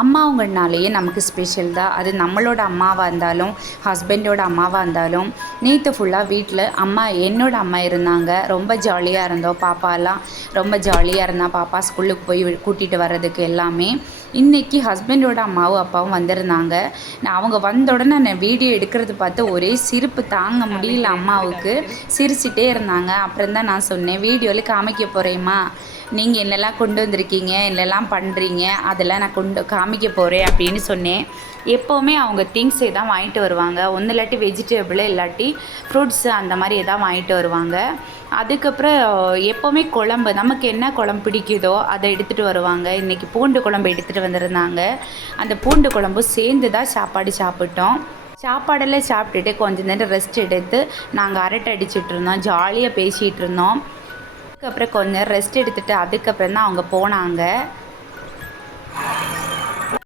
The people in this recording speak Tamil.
அம்மாவுங்கனாலேயே நமக்கு ஸ்பெஷல் தான். அது நம்மளோட அம்மாவாக இருந்தாலும் ஹஸ்பண்டோட அம்மாவாக இருந்தாலும். நேற்று ஃபுல்லாக வீட்டில் என்னோட அம்மா இருந்தாங்க. ரொம்ப ஜாலியாக இருந்தோம். பாப்பாலாம் ரொம்ப ஜாலியாக இருந்தால் பாப்பா ஸ்கூலுக்கு போய் கூட்டிகிட்டு வர்றதுக்கு எல்லாமே. இன்றைக்கி ஹஸ்பண்டோட அம்மாவும் அப்பாவும் வந்திருந்தாங்க. அவங்க வந்த உடனே நான் வீடியோ எடுக்கிறது பார்த்து ஒரே சிரிப்பு தாங்க முடியல அம்மாவுக்கு. சிரிச்சிட்டே இருந்தாங்க. அப்புறம் தான் நான் சொன்னேன், வீடியோவில் காமிக்க போகிறேம்மா, நீங்கள் என்னெல்லாம் கொண்டு வந்திருக்கீங்க, என்னெல்லாம் பண்ணுறீங்க, அதெல்லாம் நான் காமிக்க போகிறேன் அப்படின்னு சொன்னேன். எப்போவுமே அவங்க திங்ஸே தான் வாங்கிட்டு வருவாங்க. ஒன்று இல்லாட்டி வெஜிடபிள், இல்லாட்டி ஃப்ரூட்ஸு அந்த மாதிரி எதாவது வாங்கிட்டு வருவாங்க. அதுக்கப்புறம் எப்போவுமே குழம்பு, நமக்கு என்ன குழம்பு பிடிக்குதோ அதை எடுத்துகிட்டு வருவாங்க. இன்றைக்கி பூண்டு குழம்பு எடுத்துகிட்டு வந்திருந்தாங்க. அந்த பூண்டு குழம்பு சேர்ந்து தான் சாப்பாடு சாப்பிட்டோம். சாப்பாடெல்லாம் சாப்பிட்டுட்டு கொஞ்சம் நேரம் ரெஸ்ட் எடுத்து நாங்கள் அரட்டை அடிச்சிட்டு இருந்தோம், ஜாலியாக பேசிகிட்டு இருந்தோம். அதுக்கப்புறம் கொஞ்சம் ரெஸ்ட் எடுத்துகிட்டு அதுக்கப்புறம் தான் அவங்க போனாங்க.